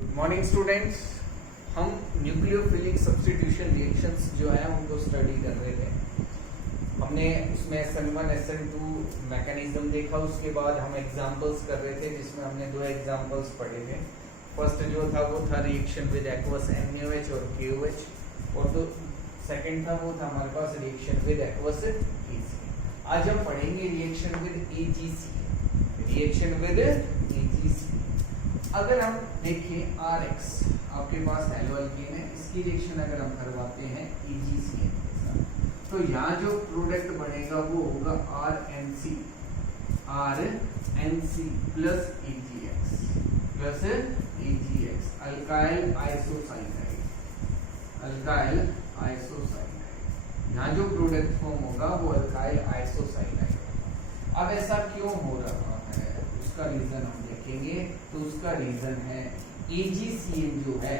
Good morning students. हम nucleophilic substitution reactions जो है उनको स्टडी कर रहे थे। हमने उसमें SN1 SN2 मैकेनिज्म देखा, उसके बाद हम एग्जांपल्स कर रहे थे जिसमें हमने दो एग्जांपल्स पढ़े थे। फर्स्ट जो था वो था रिएक्शन विद एक्वस NaOH और KOH, और तो सेकंड था वो था हमारे पास रिएक्शन विद एक्वस KCl। आज हम पढ़ेंगे reaction with AgCl। Reaction with AgCl अगर हम देखें RX आपके पास एल्कोहल है, इसकी रिएक्शन अगर हम करवाते हैं AgCl के साथ, तो यहाँ जो प्रोडक्ट बनेगा वो होगा RNC plus AgX alkyl isocyanide. यहाँ जो प्रोडक्ट फॉर्म होगा वो अल्काइल आइसोसाइनाइड होगा। अब ऐसा क्यों हो रहा है, उसका रीजन हम देखेंगे। तो उसका रीजन है AgCl जो है,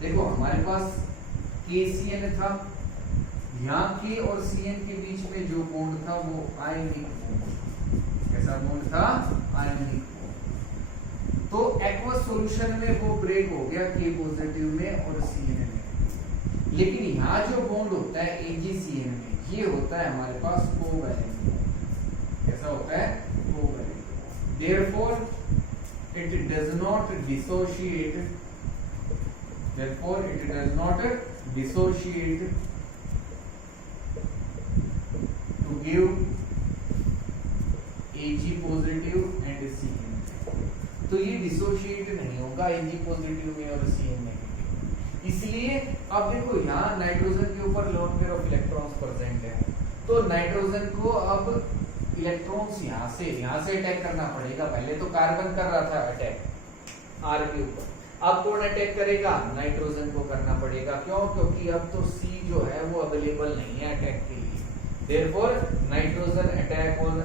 देखो हमारे पास KCl था, यहाँ के और CN के बीच में जो बॉन्ड था वो आयनिक बॉन्ड। कैसा बॉन्ड था? Ionic bond. तो एक्वस सॉल्यूशन में वो ब्रेक हो गया K पॉजिटिव में और CN में, लेकिन यहाँ जो बॉन्ड होता है AgCl में, ये होता है हमारे पास कोवैलेंट बॉन्ड। कैसा होता है? Covalent. Therefore, it does not dissociate. Therefore, it does not dissociate to give Ag positive and Cn। तो ये डिसोशिएट नहीं होगा Ag पॉजिटिव में और Cn नेगेटिव। इसलिए अब देखो यहाँ नाइट्रोजन के ऊपर lone pair of electrons present है, तो नाइट्रोजन को अब इलेक्ट्रॉन्स यहाँ से अटैक करना पड़ेगा। पहले तो कार्बन कर रहा था अटैक R के ऊपर, अब कौन अटैक करेगा? नाइट्रोजन को करना पड़ेगा। क्यों? क्योंकि अब तो C जो है वो अवेलेबल नहीं है अटैक के लिए। Therefore nitrogen attack on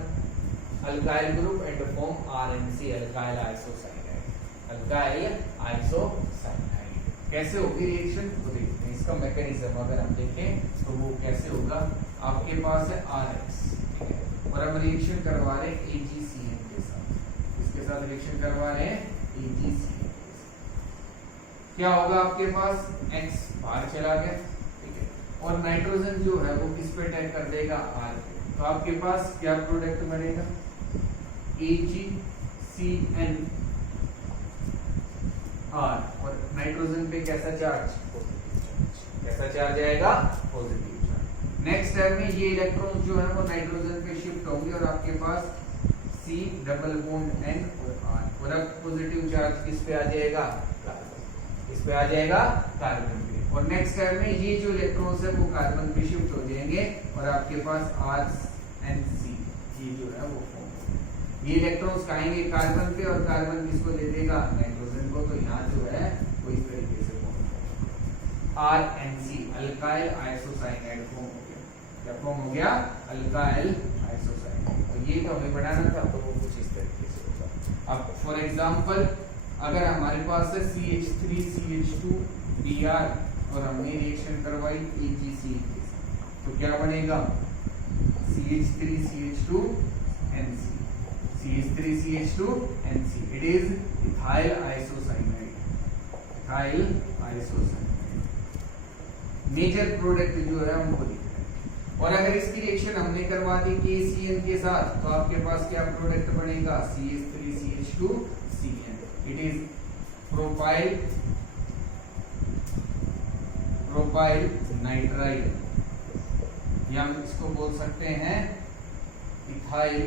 alkyl group and form RNC alkyl isocyanide. कैसे होगी रिएक्शन तो देखते हैं। इसका मैकेनिज्म अगर हम देखें तो वो कैसे होगा। आपके पास है RX, और हम रिएक्शन करवा रहे हैं AgCl के साथ। इसके साथ रिएक्शन करवा रहे हैं AgCl के साथ। क्या होगा? आपके पास X बाहर चला गया, ठीक है, और नाइट्रोजन जो है वो किस पे अटैक कर देगा? R पे। तो आपके पास क्या प्रोडक्ट बनेगा? AgCl R, और नाइट्रोजन पे कैसा चार्ज? Positive charge. कैसा चार्ज आएगा? पॉजिटिव। नेक्स्ट स्टेप में ये इलेक्ट्रॉन्स जो है वो नाइट्रोजन पे शिफ्ट होंगे और आपके पास C डबल बॉन्ड N और R, और अब पॉजिटिव चार्ज किस पे आ जाएगा? कार्बन। इस पे आ जाएगा कार्बन पे। और नेक्स्ट स्टेप में ये जो इलेक्ट्रॉन्स है वो कार्बन पे शिफ्ट हो जाएंगे और आपके पास RNC ये जो है वो फॉर्म होगा। ये इलेक्ट्रॉन्स आएंगे कार्बन पे और कार्बन किसको दे देगा? नाइट्रोजन को। तो यहाँ जो है वो इस तरीके से फॉर्म होगा RNC अल्काइल आइसोसाइनाइड फॉर्म। क्या फॉर्म हो गया? Alkyl isocyanide. तो ये तो हमें बनाना था, तो वो कुछ इस तरीके से होगा। अब फॉर एग्जांपल अगर हमारे पास है CH3CH2 Br और हमने रिएक्शन करवाई AgCl के साथ, तो क्या बनेगा? CH3CH2 NC। CH3CH2 it is ethyl isocyanide. Major product जो है हमको लिखना है। और अगर इसकी रिएक्शन हमने करवा दी KCl के साथ, तो आपके पास क्या प्रोडक्ट बनेगा? CH3CH2 Cl। It is propyl nitride, या हम इसको बोल सकते हैं इथाइल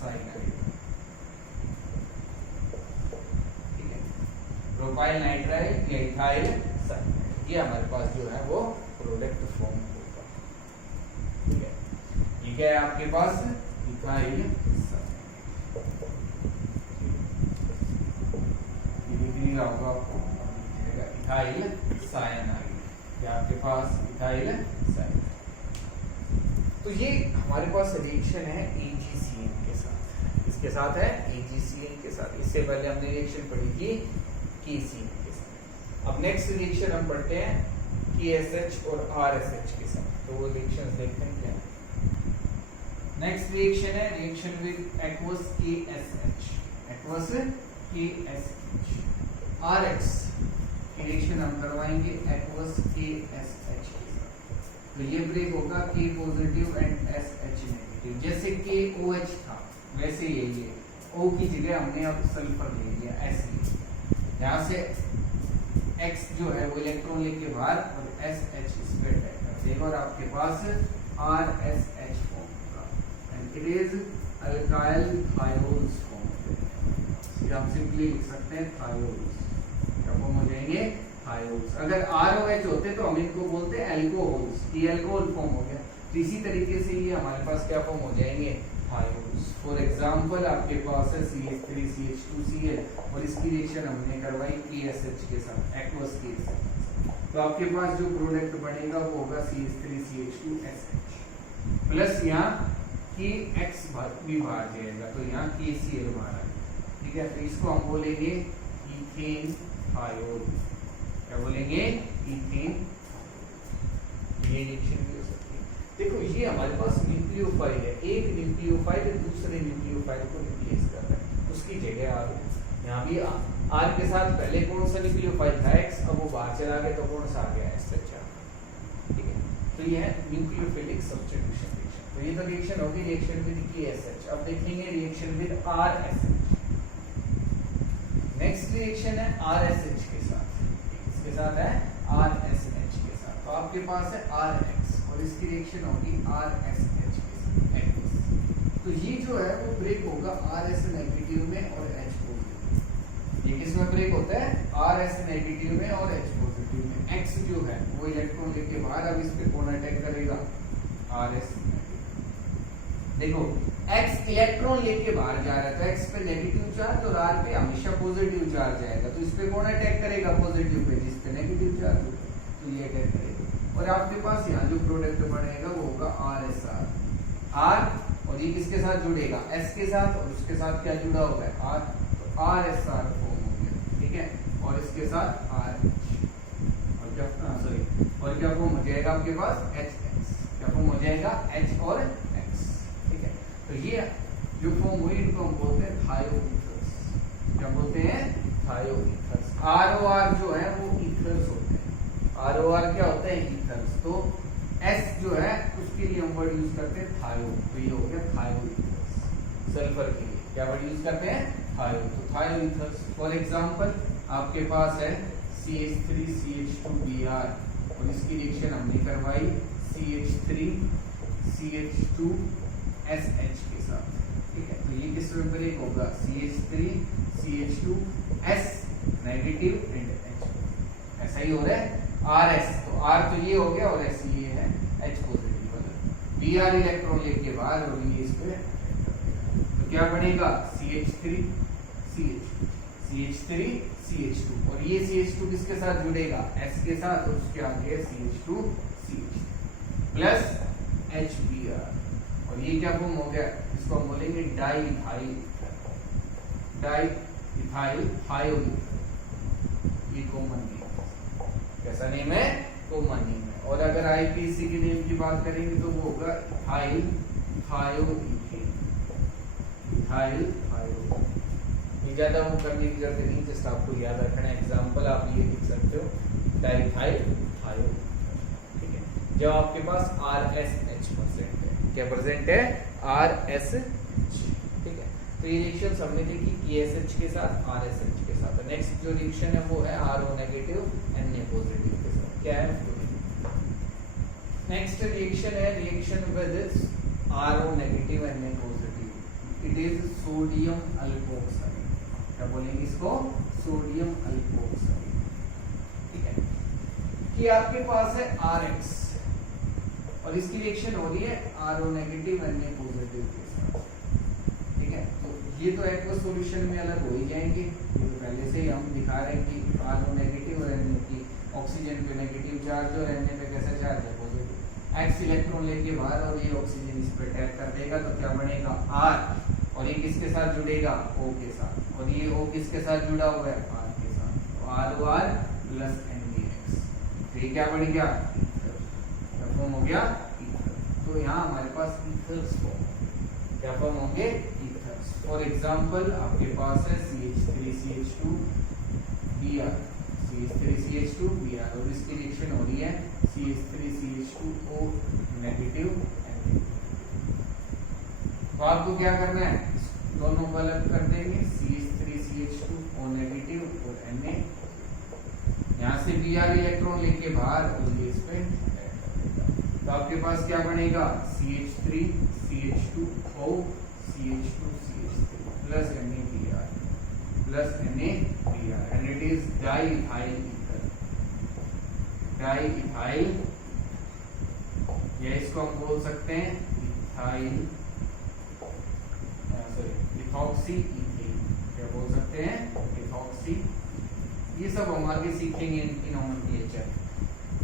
साइनाइड। ठीक है, प्रोपाइल नाइट्राइड या इथाइल साइनाइड, ये हमारे पास जो है वो प्रोडक्ट फॉर्म होगा। ठीक है, ये क्या है आपके पास? इथाइल होगा आपको इथाइल साइनाइड, या आपके पास इथाइल साइनाइड। तो ये हमारे पास रिएक्शन है AgCl के साथ। इसके साथ है AgCl के साथ। इससे पहले हमने रिएक्शन पढ़ी थी KCl के साथ। अब नेक्स्ट रिएक्शन हम पढ़ते हैं KSH और RSH के साथ। तो वो रिएक्शंस देखते हैं क्या। नेक्स्ट रिएक्शन है reaction with aqueous KSH। RX reaction हम करवाएंगे एक्वस KSH के साथ। तो ये ब्रेक होगा K positive and SH negative. जैसे KOH था वैसे ये O की जगह हमने अब सल्फर ले लिया S। यहाँ से X जो है वो इलेक्ट्रॉन लेके बाहर और SH इस पे अटैक कर देगा और आपके पास RSH फॉर्म होगा and it is alkyl thiols form. हम सिंपली लिख सकते हैं थायोल्स। क्या फॉर्म हो जाएंगे? थायोल्स। अगर ROH होते तो हम इनको बोलते हैं एल्कोहल्स। ये एल्कोहल फॉर्म हो गया। तो इसी तरीके से ये हमारे पास क्या फॉर्म हो जाएंगे? थायोल्स। फॉर एग्जांपल आपके पास है CH3CH2Cl और इसकी रिएक्शन हमने करवाई KSH के साथ, एक्वस KSH। तो आपके पास जो प्रोडक्ट बनेगा वो होगा CH3CH2SH प्लस यहाँ KX भी बाहर जाएगा तो यहाँ KCl बाहर आएगा। ठीक है, तो इसको हम बोलेंगे इथेन थायोल। क्या बोलेंगे? इथेन। ये रिएक्शन भी हो सकती है। देखो ये हमारे पास न्यूक्लियोफाइल है, एक न्यूक्लियोफाइल दूसरे न्यूक्लियोफाइल को रिप्लेस कर रहा है, उसकी जगह आ गया। यहाँ भी R के साथ पहले कौन सा न्यूक्लियोफाइल था? X, अब वो बाहर चला गया तो कौन सा आ गया? SH। ठीक है, तो ये है न्यूक्लियोफिलिक सब्स्टिट्यूशन रिएक्शन। तो ये तो रिएक्शन होगी रिएक्शन विद KSH। अब देखेंगे reaction with RSH। Next reaction है RSH के साथ। इसके साथ है RSH के साथ। तो आपके पास है RX और इसकी रिएक्शन होगी RSH के साथ। तो ये जो है वो ब्रेक होगा RS नेगेटिव में और H पॉजिटिव। ये किस में ब्रेक होता है? RS नेगेटिव में और H पॉजिटिव में। X जो है वो इलेक्ट्रॉन लेके बाहर, अब इस पे कौन अटैक करेगा? RS negative. देखो X इलेक्ट्रॉन लेके बाहर जा रहा था, X पे नेगेटिव चार्ज और R पे हमेशा पॉजिटिव चार्ज आएगा। तो इस पे कौन अटैक करेगा? पॉजिटिव पे, जिस पे नेगेटिव चार्ज होगा तो ये अटैक करेगा। और आपके पास यहाँ जो प्रोडक्ट बनेगा वो होगा RSR। R और ये किसके साथ जुड़ेगा? S के साथ, और उसके साथ क्या जुड़ा हुआ है? R। तो RSR फॉर्म हो गया। ठीक है, और इसके साथ RH और क्या और क्या फॉर्म हो जाएगा आपके पास? HX। क्या फॉर्म हो जाएगा? H और X। ठीक है, तो ये जो फॉर्म हुई इनको हम बोलते हैं थायोईथर्स। क्या बोलते हैं? थायोईथर्स। ROR जो है वो ईथर्स होते हैं। ROR क्या होते हैं? ईथर्स। तो S जो है उसके लिए हम वर्ड यूज करते हैं थायो। तो ये हो गया थायोईथर्स। सल्फर के लिए क्या वर्ड यूज करते हैं? थायो। तो थायोईथर्स। फॉर एग्जांपल आपके पास है CH3CH2Br और इसकी रिएक्शन हमने करवाई CH3CH2SH के साथ। ठीक है, तो ये किस में ब्रेक होगा? CH3CH2S negative and H। ऐसा ही हो रहा है। RS तो R तो ये हो गया और S ये है H पॉजिटिव वाला। Br इलेक्ट्रॉन लेके बाहर और ये इस पे तो क्या बनेगा? CH3CH2 और ये CH2 किसके साथ जुड़ेगा? S के साथ, और उसके आगे CH2CH प्लस HBr और ये क्या फॉर्म हो गया? इसको हम बोलेंगे डाइइथाइल थायोईथर। ये कॉमन नेम। कैसा नेम है? कॉमन नेम है। और अगर IPC के नेम की बात करेंगे तो वो होगा इथाइल थायोईथेन। इथाइल थायो। ये ज्यादा वो करने की जरूरत नहीं, जस्ट आपको याद रखना है। एग्जांपल आप ये लिख सकते हो डाइइथाइल थायो। ठीक है, जब आपके पास RSH परसेंट है। क्या परसेंट है? RSH। ठीक है, तो ये रिएक्शंस हमने देखी KSH के साथ, RSH के साथ। नेक्स्ट जो रिएक्शन है वो है RO नेगेटिव Na पॉजिटिव के साथ। क्या है? नेक्स्ट रिएक्शन है reaction with RO negative Na positive. It is sodium alkoxide. क्या बोलेंगे इसको? Sodium alkoxide. ठीक है, कि आपके पास है RX और इसकी रिएक्शन हो रही है RO नेगेटिव Na पॉजिटिव के साथ। ठीक है, तो ये तो एक्वस सॉल्यूशन में अलग हो ही जाएंगे। ये तो पहले से ही हम दिखा रहे हैं कि RO नेगेटिव और Na की ऑक्सीजन पे नेगेटिव चार्ज और Na पे कैसा चार्ज है? पॉजिटिव। X इलेक्ट्रॉन लेके बाहर और ये ऑक्सीजन इस पे अटैक कर देगा तो क्या बनेगा? R और ये किसके साथ जुड़ेगा? O के साथ। और ये O किसके साथ जुड़ा हुआ है? R के साथ। तो ROR प्लस NaX। तो ये क्या बन गया? ईथर। फॉर्म हो गया ईथर। तो यहाँ हमारे पास ईथर्स फॉर्म। क्या फॉर्म होंगे? ईथर्स। फॉर एग्जांपल आपके पास है CH3CH2 Br, CH3CH2 Br, और इसकी रिएक्शन हो रही है CH3CH2O नेगेटिव। तो आपको क्या करना है, दोनों को अलग कर देंगे, CH3CH2O नेगेटिव और Na, यहाँ से Br इलेक्ट्रॉन लेके बाहर और ये इस पे, तो आपके पास क्या बनेगा CH3CH2O CH2CH3 plus NaBr plus NaBr, and it is diethyl ether, diethyl, या इसको हम बोल सकते हैं इथाइल, इथॉक्सी इथेन, क्या बोल सकते हैं इथॉक्सी। ये सब हम आगे सीखेंगे इनकी नोमेनक्लेचर,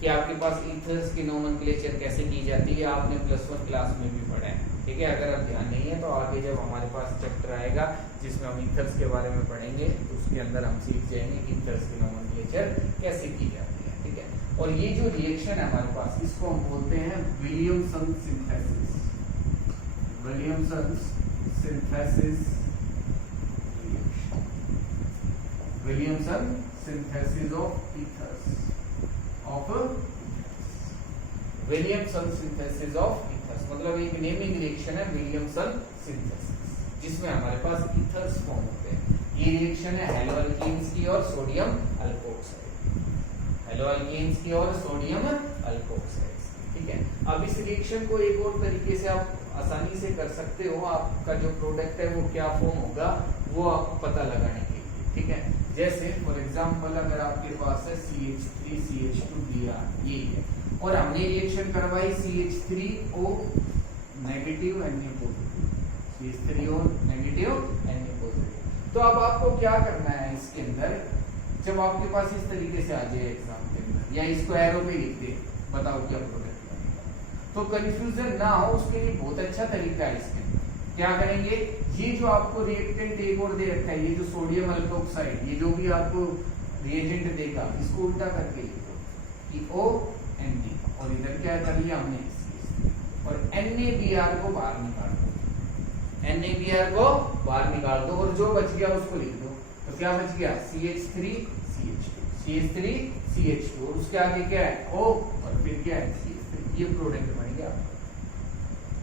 कि आपके पास ईथर्स की नोमेनक्लेचर कैसे की जाती है, आपने +1 क्लास में भी पढ़ा है, ठीक है। अगर आप ध्यान नहीं है तो आगे जब हमारे पास चैप्टर आएगा जिसमें हम ईथर्स के बारे में पढ़ेंगे, उसके अंदर हम सीख जाएंगे कि ईथर्स की नोमेनक्लेचर कैसे की जाती है, ठीक है। और ये जो रिएक्शन है हमारे पास, इसको हम बोलते हैं Williamson synthesis, Williamson synthesis reaction, Williamson synthesis of ethers, of Williamson synthesis of ethers, मतलब एक नेमिंग रिएक्शन है विलियमसन सिंथेसिस, जिसमें हमारे पास ईथर्स फॉर्म होते हैं। ये रिएक्शन है हेलोअल्केन्स की और सोडियम अल्कोक्साइड, हेलोअल्केन्स की और सोडियम अल्कोक्साइड, ठीक है। अब इस रिएक्शन को एक और तरीके से आप आसानी से कर सकते हो, आपका जो प्रोडक्ट है वो क्या फॉर्म होगा वो आपको पता लगाने के लिए, ठीक है। जैसे फॉर एग्जांपल अगर आपके पास है CH3CH2Br, ये है, और हमने रिएक्शन करवाई CH3O negative Na positive, CH3O negative Na positive. तो अब आपको क्या करना है इसके अंदर, जब आपके पास इस तरीके से आ जाए एग्जाम के अंदर, या इसको एरो पे लिख दे, बताओ क्या प्रोडक्ट बनेगा, तो कंफ्यूजन ना हो उसके लिए बहुत अच्छा तरीका है इसके अंदर। क्या करेंगे, ये जो आपको रिएक्टेंट एक और दे रखा है, ये जो सोडियम अल्कोक्साइड, ये जो भी आपको रिएजेंट देगा, इसको उल्टा करके लिखो कि OND, और इधर क्या कर लिया हमने और NaBr को बाहर निकाल दो, NaBr को बाहर निकाल दो, और जो बच गया उसको लिख दो। तो क्या बच गया CH3CH2, CH3CH2, और उसके आगे क्या है O, और फिर क्या है CH3, ये प्रोडक्ट बन गया,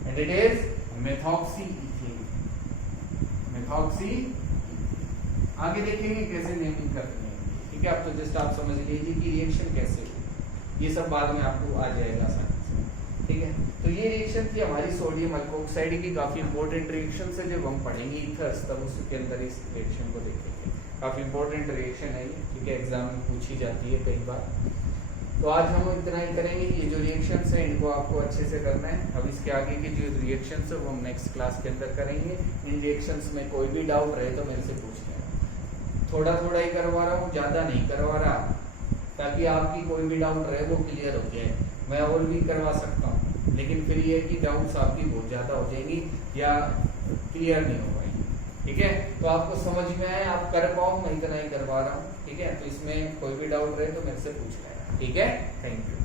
and it is methoxy ethane, methoxy. आगे देखेंगे कैसे नेमिंग करते हैं, ठीक है। आप तो जस्ट आप समझ लीजिए कि रिएक्शन कैसे हो, ये सब बाद में आपको आ जाएगा आसानी से, ठीक है। तो ये रिएक्शन थी हमारी सोडियम अल्कोक्साइड की, काफी इंपॉर्टेंट रिएक्शन है, जब हम पढ़ेंगे ईथर्स तब उसके अंदर इस रिएक्शन को देखेंगे, काफी इंपॉर्टेंट रिएक्शन है ये, ठीक है, एग्जाम में पूछी जाती है कई बार। तो आज हम इतना ही करेंगे, ये जो रिएक्शंस है इनको आपको अच्छे से करना है। अब इसके आगे की जो रिएक्शंस है वो हम नेक्स्ट क्लास के अंदर करेंगे। इन रिएक्शंस में कोई भी डाउट रहे तो मेरे से पूछ लेना, थोड़ा थोड़ा ही करवा रहा हूँ, ज्यादा नहीं करवा रहा, ताकि आपकी कोई भी डाउट रहे वो क्लियर हो जाए। मैं और भी करवा सकता हूँ, लेकिन फिर ये कि डाउट्स आपकी बहुत ज्यादा हो जाएंगी या क्लियर नहीं हो पाएंगी, ठीक है। तो आपको समझ में आए, आप कर पाओ, मैं इतना ही करवा रहा हूँ, ठीक है। तो इसमें कोई भी डाउट रहे तो मेरे से पूछ लेना, ठीक है। Thank you.